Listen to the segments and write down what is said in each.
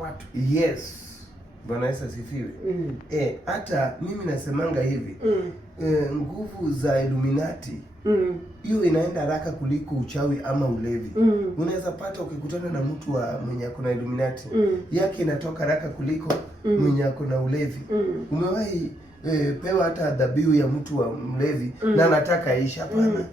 watu. Yes. Bwana Yesu asifiwe. Hata mimi nasemanga hivi. Nguvu za Illuminati hiyo inaenda haraka kuliko uchawi ama ulevi. Unaweza pata ukikutana na mtu wa mwenye akona Illuminati yake inatoka haraka kuliko mwenye akona ulevi. Umewahi pewa hata dhabihu ya mtu wa mlevi na anataka aishi? Hapana.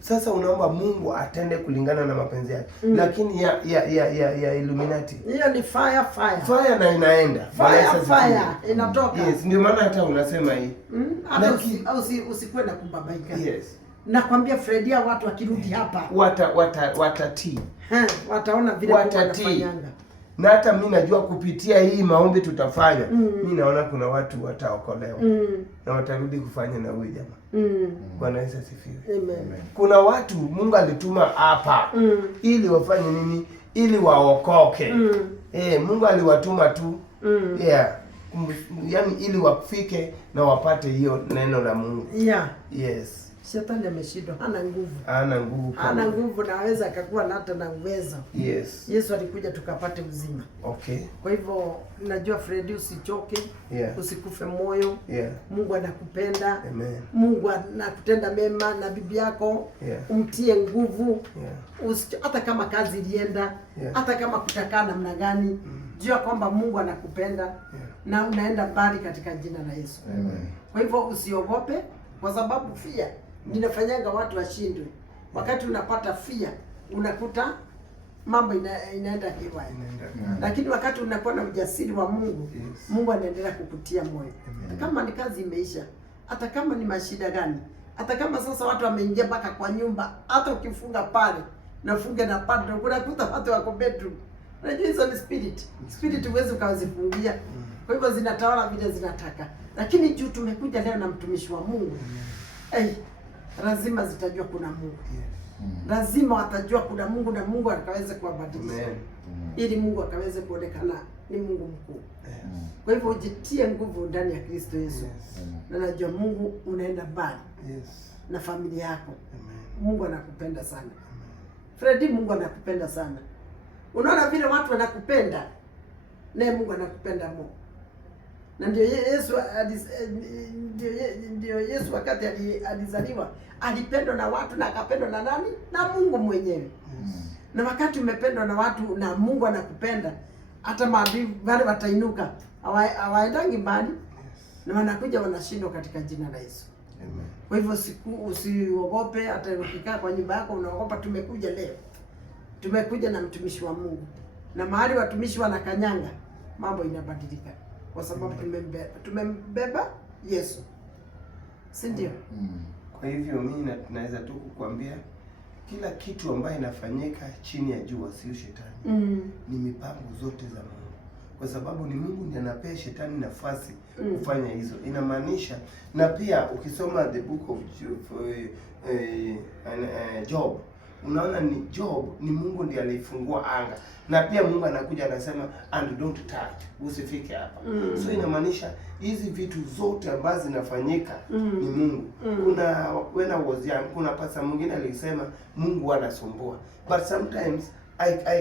Sasa unaomba Mungu atende kulingana na mapenzi yake. Lakini ya Illuminati hiyo ni fire na inaenda fire inatoka. Yes, ndio maana hata unasema hii usikuwe na kubabaika. Yes. Nakwambia Fredia, watu wakirudi hapa watatii. Wataona vile wanafanyanga. Na hata mimi najua kupitia hii maombi tutafanya. Mimi naona kuna watu wataokolewa. Na watarudi kufanya na huyu jamaa. Bwana Yesu asifiwe. Amen. Kuna watu Mungu alituma hapa ili wafanye nini? Ili waokoke. Mungu aliwatuma tu. Yaani ili wafike na wapate hiyo neno la Mungu. Yes. Shetani ameshindwa, hana nguvu. Hana nguvu, na aweza akakuwa na hata na uwezo. Yes. Yesu alikuja tukapate uzima. Okay. Kwa hivyo najua Fred, usichoke. Usikufe moyo. Mungu anakupenda. Amen. Mungu anakutenda mema na bibi yako. Umtie nguvu. Hata kama kazi ilienda, hata kama kutakaa namna gani, jua kwamba Mungu anakupenda na unaenda mbali katika jina la Yesu. Amen. Kwa hivyo usiogope, kwa sababu fia ninafanyanga watu washindwe. Wakati unapata fia, unakuta mambo inaenda kiwaya. Lakini wakati unakuwa na ujasiri wa Mungu, Mungu anaendelea kukutia moyo. Kama ni kazi imeisha, hata kama ni mashida gani, hata kama sasa watu wameingia mpaka kwa nyumba, hata ukifunga pale na ufunge na padre, unakuta watu wako bedroom. Unajua hizo ni spirit huwezi ukazifungia. Kwa hivyo zinatawala vile zinataka. Lakini juu tumekuja leo na mtumishi wa Mungu, lazima zitajua kuna Mungu. Lazima watajua kuna Mungu, na Mungu akaweze kuwabadilisha. Ili Mungu akaweze kuonekana ni Mungu mkuu. Kwa hivyo ujitie nguvu ndani ya Kristo Yesu. Na najua Mungu unaenda mbali. Na familia yako. Mungu anakupenda sana. Freddy, Mungu anakupenda sana. Unaona vile watu wanakupenda, naye Mungu anakupenda Mungu. Na ndio Yesu wakati alizaliwa alipendwa na watu na akapendwa na nani? Na Mungu mwenyewe. Na wakati umependwa na watu na Mungu anakupenda, hata maadui wale watainuka, hawaendangi mbali, na wanakuja wanashindwa katika jina la Yesu. Kwa hivyo usiogope, hata ukikaa kwa nyumba yako unaogopa. Tumekuja leo, tumekuja na mtumishi wa Mungu, na mahali watumishi wanakanyanga mambo inabadilika, kwa sababu tumembeba Yesu, si ndio? Kwa hivyo mimi naweza tu kukwambia kila kitu ambayo inafanyika chini ya jua sio shetani. Ni mipango zote za Mungu, kwa sababu ni Mungu ndiye anapea shetani nafasi kufanya hizo. Inamaanisha, na pia ukisoma the book of Job, unaona ni Job ni Mungu ndiye alifungua anga, na pia Mungu anakuja anasema and don't touch, usifike hapa. So inamaanisha hizi vitu zote ambazo zinafanyika ni Mungu. Kuna when I was young, kuna pasa mwingine alisema Mungu anasumbua, but sometimes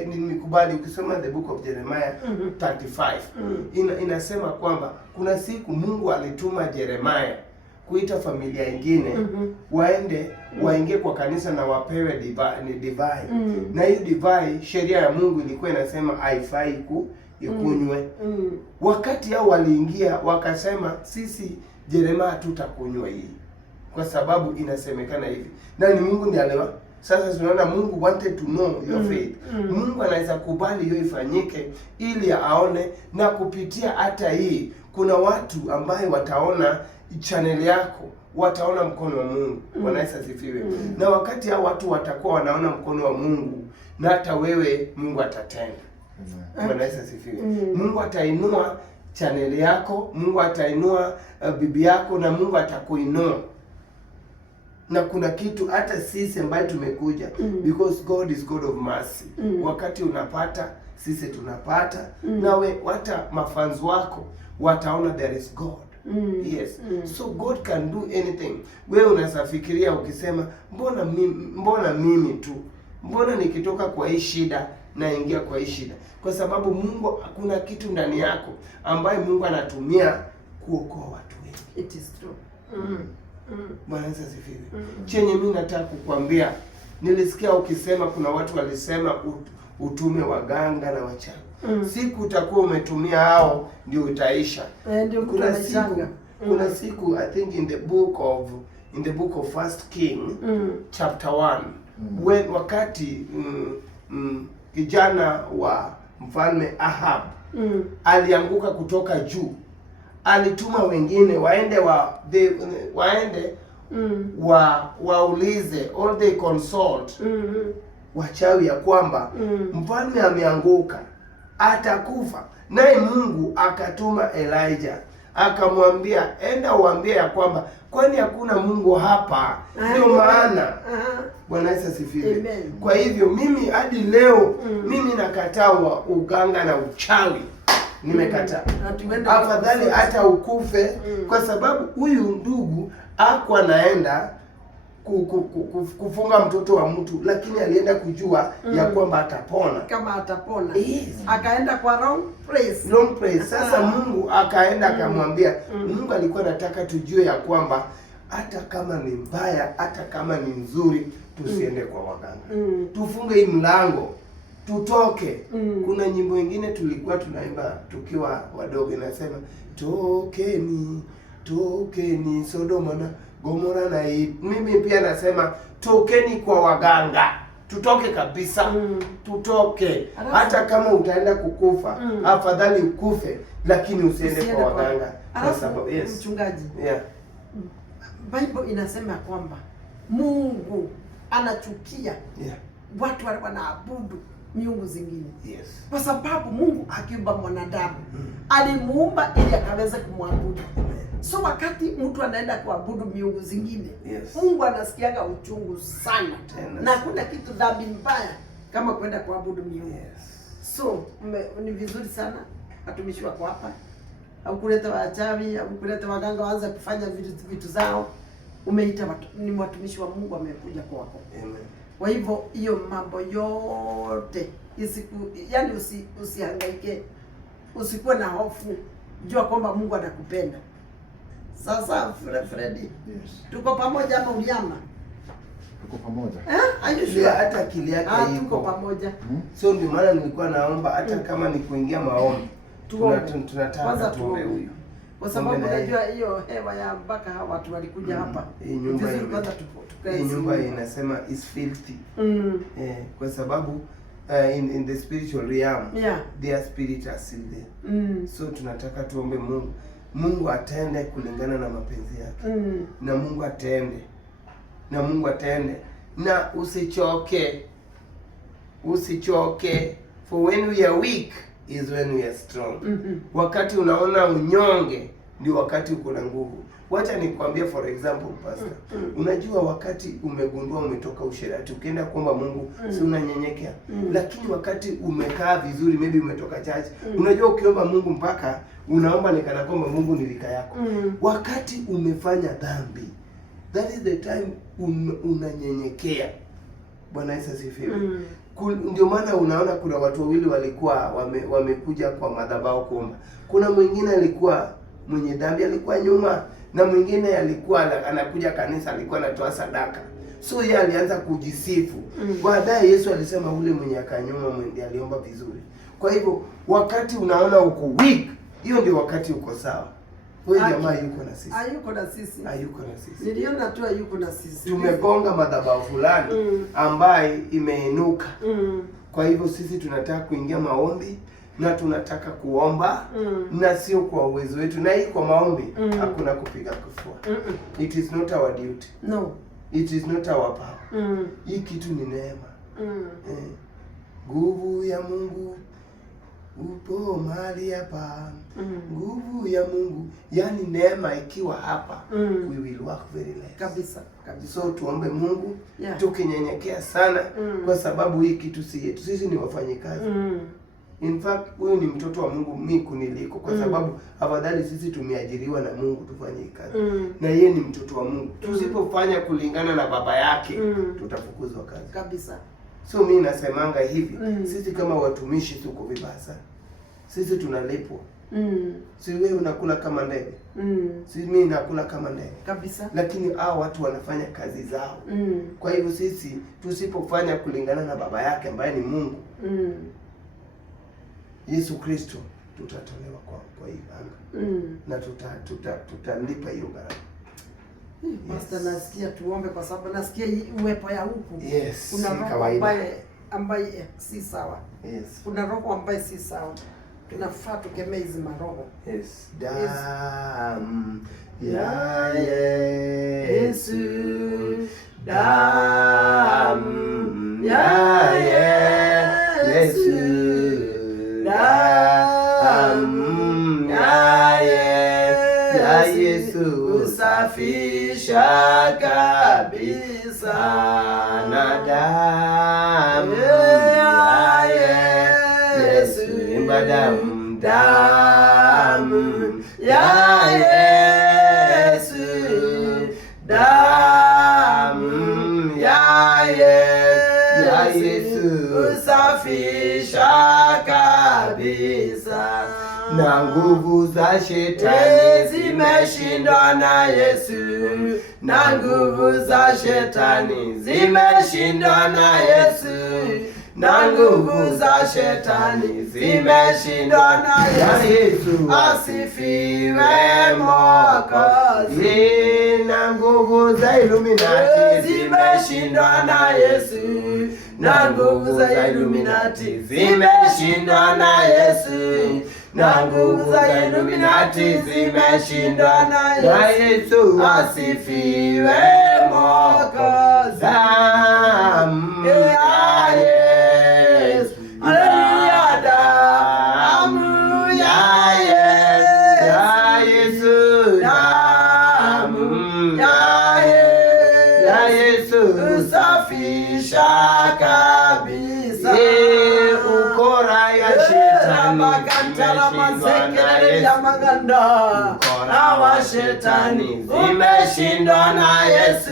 nimekubali. Ukisoma the book of Jeremiah 35 inasema kwamba kuna siku Mungu alituma Jeremiah kuita familia nyingine waende waingie kwa kanisa na wapewe divai. Na hiyo divai, sheria ya Mungu ilikuwa inasema haifai ikunywe. Wakati hao waliingia wakasema, sisi Jeremiah tutakunywa hii kwa sababu inasemekana hivi, na ni Mungu ndiye aliwa. Sasa tunaona Mungu wanted to know your faith. Mungu anaweza kubali hiyo ifanyike ili aone, na kupitia hata hii kuna watu ambaye wataona channel yako, wataona mkono wa Mungu. Bwana Yesu asifiwe. Na wakati hao watu watakuwa wanaona mkono wa Mungu, na hata wewe Mungu atatenda. Bwana Yesu asifiwe. Mungu atainua channel yako, Mungu atainua bibi yako, na Mungu atakuinua. Na kuna kitu hata sisi ambaye tumekuja because God is God of mercy. Wakati unapata, sisi tunapata, na hata mafans wako wataona there is God. Yes. So God can do anything. Wewe unasafikiria ukisema mbona mimi tu? Mbona nikitoka kwa hii shida naingia kwa hii shida, kwa sababu Mungu, kuna kitu ndani yako ambaye Mungu anatumia kuokoa watu wengi. It is true. Bwana asifiwe. Chenye mimi nataka kukwambia, nilisikia ukisema, kuna watu walisema utume waganga na wachawi. Siku utakuwa umetumia hao ndio utaisha. Ndio kuna siku I think in the book of First King chapter 1 when wakati kijana wa mfalme Ahab alianguka kutoka juu, alituma wengine waende waulize, all they consult wachawi ya kwamba mfalme ameanguka, atakufa. Naye Mungu akatuma Elijah akamwambia, enda uambie ya kwamba kwani hakuna Mungu hapa. Ndio maana Bwana Yesu asifiwe. Kwa hivyo mimi hadi leo mimi nakataa uganga na uchawi. Nimekataa. Afadhali hata ukufe, kwa sababu huyu ndugu hakuwa naenda kufunga mtoto wa mtu, lakini alienda kujua ya kwamba atapona. Kama atapona. Yes. Akaenda kwa wrong place. Sasa Mungu akaenda akamwambia, Mungu alikuwa anataka tujue ya kwamba hata kama ni mbaya, hata kama ni nzuri, tusiende kwa waganga. Tufunge hii mlango, tutoke. Kuna nyimbo nyingine tulikuwa tunaimba tukiwa wadogo, inasema tokeni Sodoma na Gomora na mimi pia nasema tokeni kwa waganga. Tutoke kabisa. Tutoke. Hata kama utaenda kukufa, afadhali ukufe lakini usiende kwa waganga. Kwa sababu mchungaji. Bible inasema kwamba Mungu anachukia watu wanaabudu miungu zingine. Kwa sababu Mungu akiumba mwanadamu alimuumba ili akaweze kumwabudu. So wakati mtu anaenda kuabudu miungu zingine, Mungu anasikiaga uchungu sana. Na kuna kitu dhambi mbaya kama kwenda kuabudu miungu. So ni vizuri sana watumishi wako hapa, au kuleta wachawi, au kuleta waganga waanze kufanya vitu zao. Umeita ni watumishi wa Mungu wamekuja kwako. Kwa hivyo hiyo mambo yote yani usihangaike, usikuwe na hofu, jua kwamba Mungu anakupenda. Sasa Freddy, tuko pamoja ama uliama? Tuko pamoja. Ayushua hata akili yake iko. Tuko pamoja. So ndio maana nilikuwa naomba hata kama ni kuingia maombi. Tunataka tuombe huyu. Kwa sababu unajua hiyo hewa ya mpaka hawa watu walikuja hapa. Hii nyumba inasema is filthy. Kwa sababu in the spiritual realm, their spirit are still there. So tunataka tuombe Mungu atende kulingana na mapenzi yake. Na Mungu atende. Na usichoke. For when we are weak is when we are strong. Wakati unaona unyonge ndio wakati uko na nguvu. Wacha nikwambie for example pastor. Unajua wakati umegundua umetoka usherati, ukienda kuomba Mungu si unanyenyekea. Lakini wakati umekaa vizuri, maybe umetoka church, unajua ukiomba Mungu mpaka unaomba ni kana kwamba Mungu ni rika yako. Wakati umefanya dhambi, that is the time unanyenyekea. Bwana Yesu asifiwe. Ndio maana unaona kuna watu wawili walikuwa wamekuja kwa madhabahu kuomba. Kuna mwingine alikuwa mwenye dhambi, alikuwa nyuma, na mwingine alikuwa anakuja kanisa, alikuwa anatoa sadaka. So yeye alianza kujisifu. Baadaye Yesu alisema ule mwenye akanyuma ndiye aliomba vizuri. Kwa hivyo wakati unaona uko weak, hiyo ndio wakati uko sawa. Wewe jamaa yuko na sisi. Hayuko na sisi. Hayuko na sisi. Niliona tu hayuko na sisi. Tumegonga madhabahu fulani ambaye imeinuka. Kwa hivyo sisi tunataka kuingia maombi na tunataka kuomba na sio kwa uwezo wetu. Na hii kwa maombi hakuna kupiga kifua. It is not our duty. No. It is not our power. Hii kitu ni neema. Nguvu ya Mungu upo mahali hapa. Nguvu ya Mungu, yani neema ikiwa hapa, we will work very less. Kabisa. So tuombe Mungu, tukinyenyekea sana, kwa sababu hii kitu si yetu. Sisi ni wafanyikazi. In fact, huyu ni mtoto wa Mungu mimi kuniliko, kwa sababu afadhali sisi tumeajiriwa na Mungu tufanye kazi. Na yeye ni mtoto wa Mungu. Tusipofanya kulingana na baba yake, tutafukuzwa kazi. Kabisa. So mimi nasemanga hivi, sisi kama watumishi tuko vibaya sana. Sisi tunalipwa. Si wewe unakula kama ndege. Si mimi nakula kama ndege. Kabisa. Lakini hao watu wanafanya kazi zao. Kwa hivyo sisi tusipofanya kulingana na baba yake ambaye ni Mungu. Yesu Kristo, tutatolewa kwa hii anga. Na tutalipa hiyo gharama. Pastor, nasikia tuombe kwa sababu nasikia uwepo ya huku. Yes. Kuna roho ambaye si sawa. Yes. Kuna roho ambaye si sawa. Tunafaa tukemee hizi maroho. Yes. Damu ya Yesu. Damu ya Yesu. Damu ya Yesu usafisha kabisa, na damu ya Yesu, imba damu ya Yesu, damu ya Yesu usafisha kabisa, na nguvu za shetani zimeshindwa na Yesu, na nguvu za shetani zimeshindwa na Yesu, na nguvu za shetani zimeshindwa na Yesu. Asifiwe Mwokozi. Na nguvu za Illuminati zimeshindwa na Yesu, na nguvu za Illuminati zimeshindwa na Yesu, na nguvu za Illuminati zimeshindwa na Yesu. Asifiwe Mwokozi. Damu ya Yesu, haleluya, damu ya Yesu, damu ya Yesu usafisha kabisa, ukora ya shetani wa shetani umeshindwa na Yesu,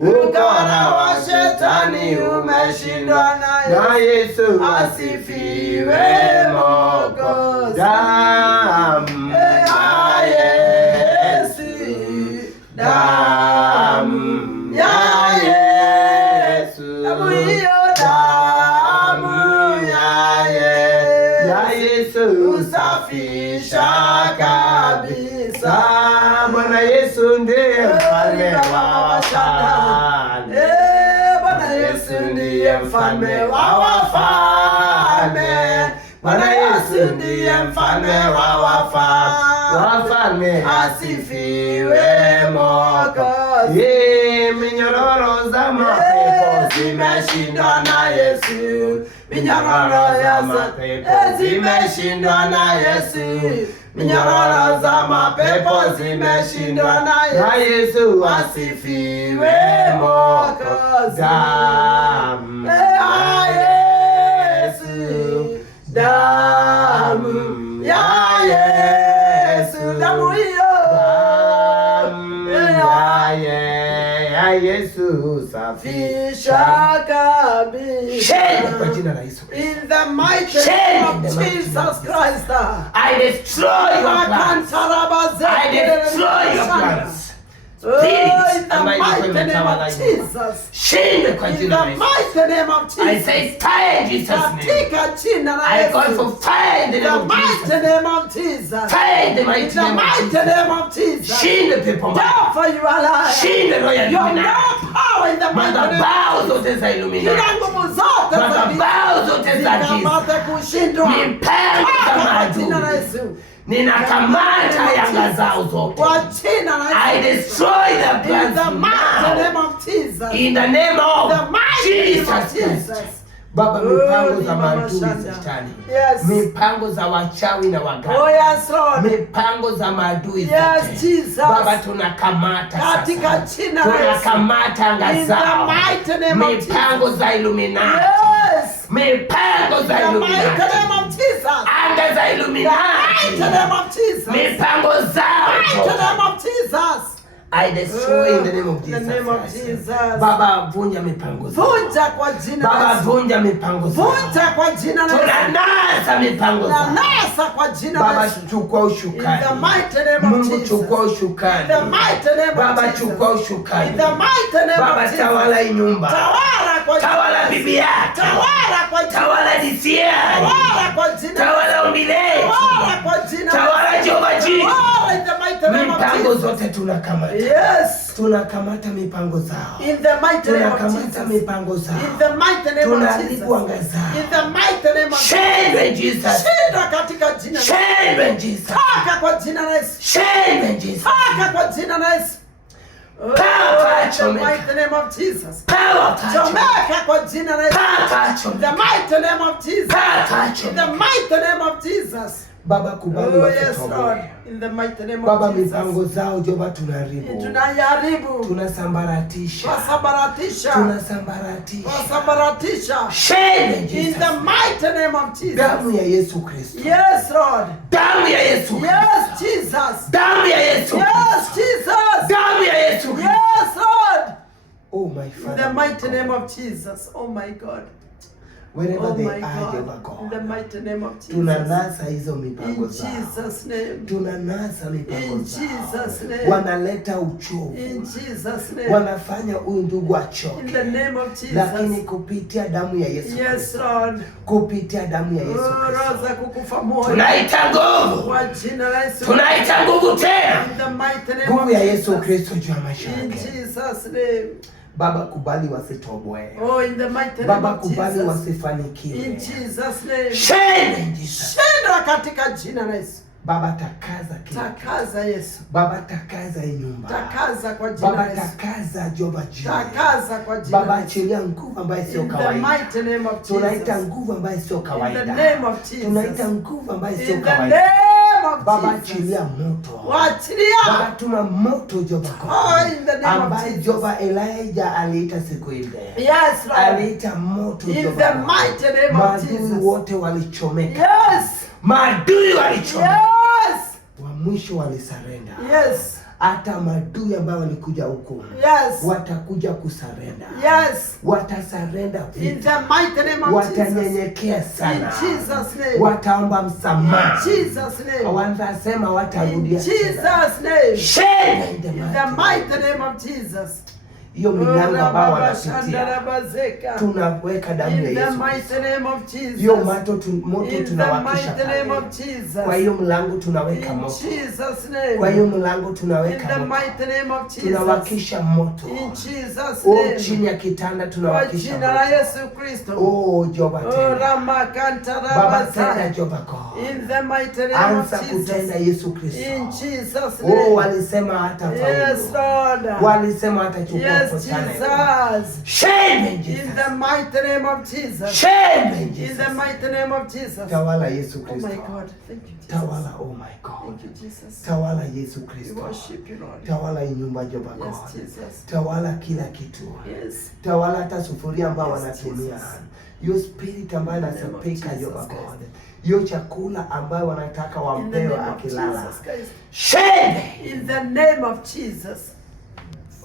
ukora wa shetani umeshindwa na Yesu. Asifiwe Mwokozi. Damu ya Yesu, damu ya Yesu, damu ya Yesu usafisha kabisa. Bwana Yesu ndiye mfalme wa wafalme. Bwana Yesu ndiye mfalme wa wafalme. Bwana Yesu ndiye mfalme wa wafalme. Asifiwe Mwokozi. Minyororo za mapepo zimeshindwa na Yesu, minyororo za mapepo zimeshindwa na Yesu, minyororo za mapepo zimeshindwa na Yesu. Asifiwe Mwokozi. Damu ya Yesu, damu ya Yesu, damu hiyo, damu ya Yesu safisha kabisa. Kwa jina la Yesu. In the mighty name of Jesus Christ, I destroy your plans. I destroy your plans. In the mighty name of Jesus. In the mighty name of Jesus. I say fire in Jesus' name. I call for fire in the name of Jesus. Fire in the mighty name of Jesus. Shin the people. Therefore you are alive. Shin the royal. You have no power in the mighty name of Jesus. Madhabahu zote za giza. Ninakamata yanga zao zote. I destroy the plans now. In the name of Jesus Christ. Baba, mipango za maadui za shetani, mipango za wachawi na waganga, mipango za maadui zote, Baba, tunakamata sasa, tunakamata anga zao, mipango za Illuminati, mipango za Illuminati, anga za Illuminati, mipango zao, I destroy in the name of Jesus. In the name of Jesus. Baba, vunja mipango zao. Vunja kwa jina la Baba, Yesu. vunja mipango zao. Vunja kwa jina la Yesu. Tunanasa mipango zao. Tunanasa kwa jina la Baba, Yesu. chukua ushukani. In the mighty name of Mungu, Jesus. chukua ushukani. In the mighty name of Baba, Jesus. chukua ushukani. In the mighty name Baba, of Jesus. tawala hii nyumba. Tawala kwa jina. Tawala bibi yako. Tawala kwa jina. Tawala DCI. Tawala kwa jina. Tawala ombi letu. Tawala kwa jina. Tawala Jehova Jire. Tawala in the mighty name of Mipango Jesus. zote tunakamata. Yes. Tunakamata mipango zao. In the mighty name of Tunakamata Jesus. mipango zao. In the mighty name of Jesus. Tunaharibu anga zao. In the mighty name of Jesus. Shame Jesus. Shinda katika jina la Yesu. Shame Jesus. Toka kwa jina la Yesu. Shame Jesus. Toka kwa jina la Yesu. Power, In the mighty name of Jesus. Power, Chomeka kwa jina la Yesu. Power, In the mighty name of Jesus. Power, In the mighty name of Jesus. Baba, kubali Oh yes, Lord. wasitoboe. In the mighty name Baba, of Jesus. mipango zao Jehova tunaharibu. Tunayaribu. Tunasambaratisha. Wasambaratisha. Tunasambaratisha. Wasambaratisha. Shame In Jesus. the mighty name of Jesus. Damu ya Yesu Kristo. Yes, Lord. Damu ya Yesu Kristo. Yes, Jesus. Damu ya Yesu Yes, Kristo. Jesus. Damu ya Yesu Kristo. Yes, Lord. Oh my In Father. the mighty name of Jesus. Oh my God. Wherever Oh they my are, Jehova God. In God. the mighty name of Jesus. Tunanasa hizo mipango In zao. Jesus' name. Tunanasa mipango In zao. Jesus' name. Wanaleta uchovu. In Jesus' name. Wanafanya huyu ndugu In the achoke. name of Lakini Jesus. kupitia damu ya Yesu Yes, Kristo. Lord. Kupitia damu ya Yesu Roho Kristo. za kukufa moyo. Tunaita nguvu. Kwa jina la Yesu. Tunaita nguvu tena. In the mighty name Nguvu of ya Yesu Jesus. Kristo juu ya maisha In yake. Jesus' name. Baba, kubali wasitoboe. Oh, in the mighty name Baba, of kubali Jesus. wasifanikiwe. In Jesus' name. Shame Jesus. Shinda katika jina la Yesu. Baba, takaza kila. Takaza Yesu. Baba, takaza hii nyumba. Takaza kwa jina la Baba, Yesu. takaza Jehova Jire. Takaza kwa jina Baba, la Yesu. achilia nguvu ambayo sio In the kawaida. mighty name of Tunaita Jesus. nguvu ambayo sio In the kawaida. name of Jesus. Tunaita nguvu ambayo sio In the kawaida. name of Baba, Jesus. achilia moto. Baba, Waachilia. tuma moto Jehova Oh, in the God. name of Ambaye Jesus. Jehova Elijah aliita siku ile. Yes, Lord. Aliita moto In Jehova the God. mighty name of Maadui Jesus. wote walichomeka. Yes. Maadui walichomeka. Yes. Wa mwisho walisarenda. Yes. Hata maadui ambao walikuja huku Yes. watakuja kusarenda. Yes. Watasarenda In vitu. the mighty name of Jesus. Watanyenyekea sana. In Jesus' name. Wataomba msamaha. In Jesus' name. Watasema In watarudia. Jesus' name. Shame in the In the mighty mighty name of Jesus. hiyo milango ambao wanapitia Shandarabazeka. tunaweka damu ya In the Yesu. mighty name of Jesus. Hiyo moto In the tunawakisha mighty name pale. of Jesus. Kwa hiyo mlango tunaweka In moto. Jesus' name. Kwa hiyo mlango In tunaweka the moto. mighty name of Jesus. Tunawakisha moto. In Jesus' Oh, name. chini ya kitanda Kwa tunawakisha jina la moto. Yesu Kristo. Oh, Jehova Oh, tena. Ramakanta Baba tena Rabasa. Jehova God. In the mighty name Anza of kutenda Jesus. Yesu Kristo. In Jesus' Oh, name. walisema hata Yes, faulu. Lord. Walisema hata chukua Yes, mkutano. Jesus. Shame in In Jesus. the mighty name of Jesus. Shame in In Jesus. the mighty name of Jesus. Tawala Yesu Oh Kristo. my God. Thank you, Jesus. Tawala, oh my God. Thank you, Jesus. Tawala Yesu We Kristo. worship you, Lord. Tawala hii nyumba Jehova Yes, God. Jesus. Tawala kila kitu. Yes. Tawala hata sufuria ambao Yes, wanatumia. Jesus. Hiyo spirit ambayo In the name of inasapika Jesus Jehova Christ. God. Hiyo chakula ambayo wanataka In the wampewe name of akilala. Jesus Christ. Shame. In the name of Jesus.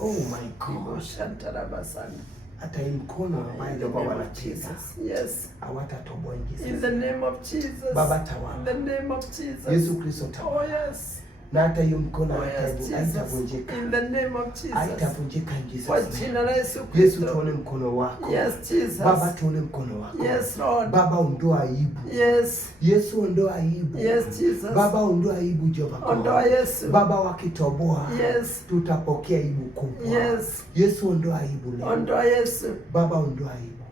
Oh my God. Shantarabasana. Hata hii mkono ambayo In the Jehova name of wanacheza. Jesus. Yes. Hawatatoboa ingiza. In the name of Jesus. Baba In tawala. the name of Jesus. Yesu Kristo Oh tawala. yes. Na hata hiyo mkono Oh yes, Jesus. haitavunjika. In the name of Jesus. Haitavunjika Kwa ingiza. jina la Yesu Yesu Kristo. tuone mkono wako. Yes, Jesus. Baba tuone mkono wako. Yes, Lord. Baba ondoa aibu. Yes. Yesu ondoa aibu. Yes, Jesus. Baba ondoa aibu Jehova God. Ondoa Yesu. Baba wakitoboa. Yes. Tutapokea aibu kubwa. Yes. Yesu ondoa aibu leo. Ondoa Yesu. Baba ondoa aibu.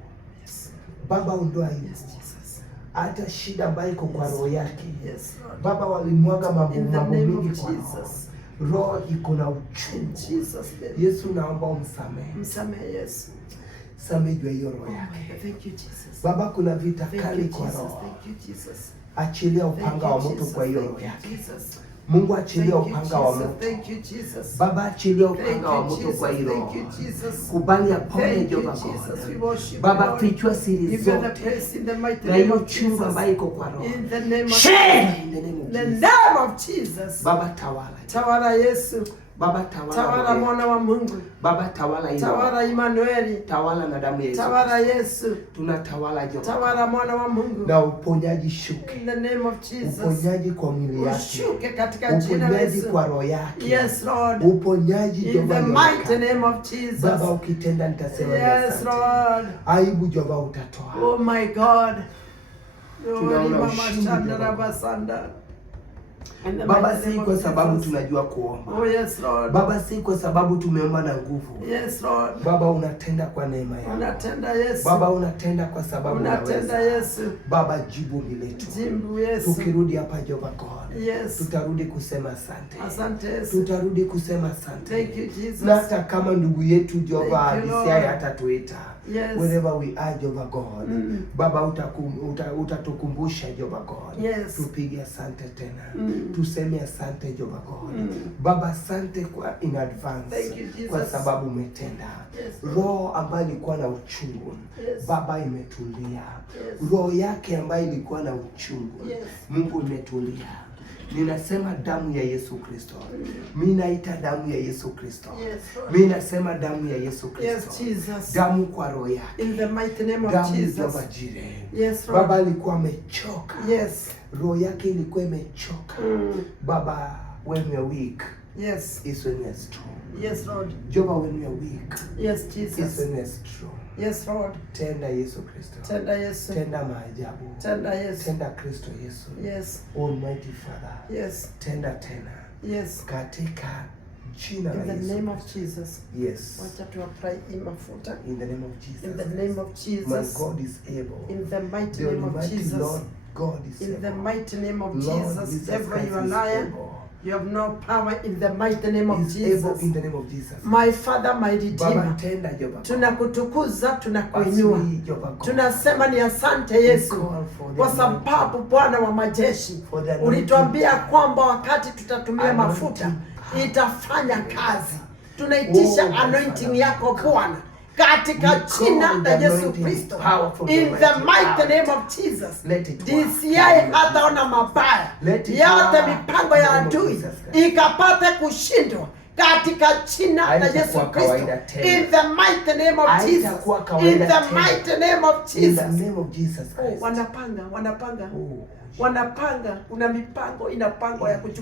Yes. Baba ondoa aibu. Yes, Jesus. Hata shida ambayo iko kwa roho yake. Yes, Lord. Baba walimwaga mambo In the mambo name mingi of kwa roho. Jesus. Roho iko na In uchungu. Jesus' name. Yesu naomba umsamehe. Msamehe Yesu. Samehe juu ya hiyo roho Oh my yake. God. Thank you, Jesus. Baba kuna vita Thank kali you, kwa Jesus. roho. Thank you, Jesus. Achilia Thank upanga you, wa moto Jesus. kwa hiyo Thank roho you, yake. Jesus. Mungu achilia Thank you, upanga wa Jesus. moto. Thank you, Jesus. Baba achilia Thank upanga wa you, moto Jesus. kwa hiyo Thank roho. you, Jesus. Kubali apone Thank you, Jehova Jesus. We God. worship you, Baba Lord. fichua siri Give you the zote. praise in the mighty Na name hiyo of chungu Jesus. ambayo iko kwa roho. In the name of Shame Jesus. in the name of In the Jesus. name of Jesus. Baba tawala. Tawala Yesu. Baba tawala. Tawala mwana wa Mungu. Baba tawala. Tawala Emmanuel. Tawala na damu ya Yesu. Tawala Yesu. Tunatawala Jehova. Tawala mwana wa Mungu. Na uponyaji shuke. In the name of Jesus. Uponyaji kwa mwili yake. Ushuke katika jina la Uponyaji Yesu. kwa roho yake. Yes Lord. Uponyaji Jehova. In the mighty name of Jesus. Baba ukitenda nitasema yes Lord. Aibu Jehova utatoa. Oh my God. Tunaona ushindi Baba, si kwa sababu tunajua kuomba. Oh yes Lord. Baba, si kwa sababu tumeomba na nguvu. Yes Lord. Baba, unatenda kwa neema yako. Unatenda Yesu. Baba, unatenda kwa sababu unatenda Yesu. Baba, jibu miletu. Jibu Yesu. Tukirudi hapa Jehova God. Yes. Tutarudi kusema asante. Asante Yesu. Tutarudi kusema asante. Thank you Jesus. Na hata kama ndugu yetu Jehova alisiaya hata tuita. Yes. Wherever we are Jehova God. Baba, utatukumbusha Jehova God. Yes. Tupige asante tena. Tuseme asante Jehova God. Baba, asante kwa in advance. Thank you, Jesus. Kwa sababu umetenda. Yes. Roho ambayo ilikuwa na uchungu. Yes. Baba, imetulia. Yes. Roho yake ambayo ilikuwa na uchungu. Yes. Mungu, imetulia. Ninasema damu ya Yesu Kristo. Mimi naita damu ya Yesu Kristo. Yes, mimi nasema damu ya Yesu Kristo. Yes, Jesus. Damu kwa roho yake. In the mighty name of damu Jesus. Jehova Jireh. Yes, Lord. Baba alikuwa amechoka. Yes. Roho yake ilikuwa imechoka. Baba, when we are weak, yes, is when we are strong. Yes, Lord. Jehova, when we are weak, yes, Jesus, is when we are strong. Yes, Lord. Tenda Yesu Kristo. Tenda Yesu. Tenda maajabu. Tenda Yesu. Tenda Kristo Yesu. Yes. Almighty Father. Yes. Tenda tena. Yes. Katika jina la Yesu. In the name of Jesus. Yes. Wacha tu apply mafuta. In the name of Jesus. In the name of Jesus. My God is able. In the mighty the name of Jesus. Lord God is in able. the mighty name of Lord, Jesus. Devil, you are liar. You have no power in the mighty name of He's Jesus. able in the name of Jesus. My Father, my Redeemer. Tunakutukuza, tunakuinua. Tunasema ni asante Yesu. Kwa sababu Bwana wa majeshi ulituambia kwamba wakati tutatumia mafuta itafanya kazi. Tunaitisha anointing yako Bwana. Katika jina la Yesu Kristo. In the mighty name of Jesus. DCI hataona mabaya. Yote mipango ya adui ikapate kushindwa katika jina la Yesu Kristo. In the mighty name of Jesus. In the mighty name of Jesus. In the name of Jesus Christ. Wanapanga. Kuna mipango inapangwa ya kuchukua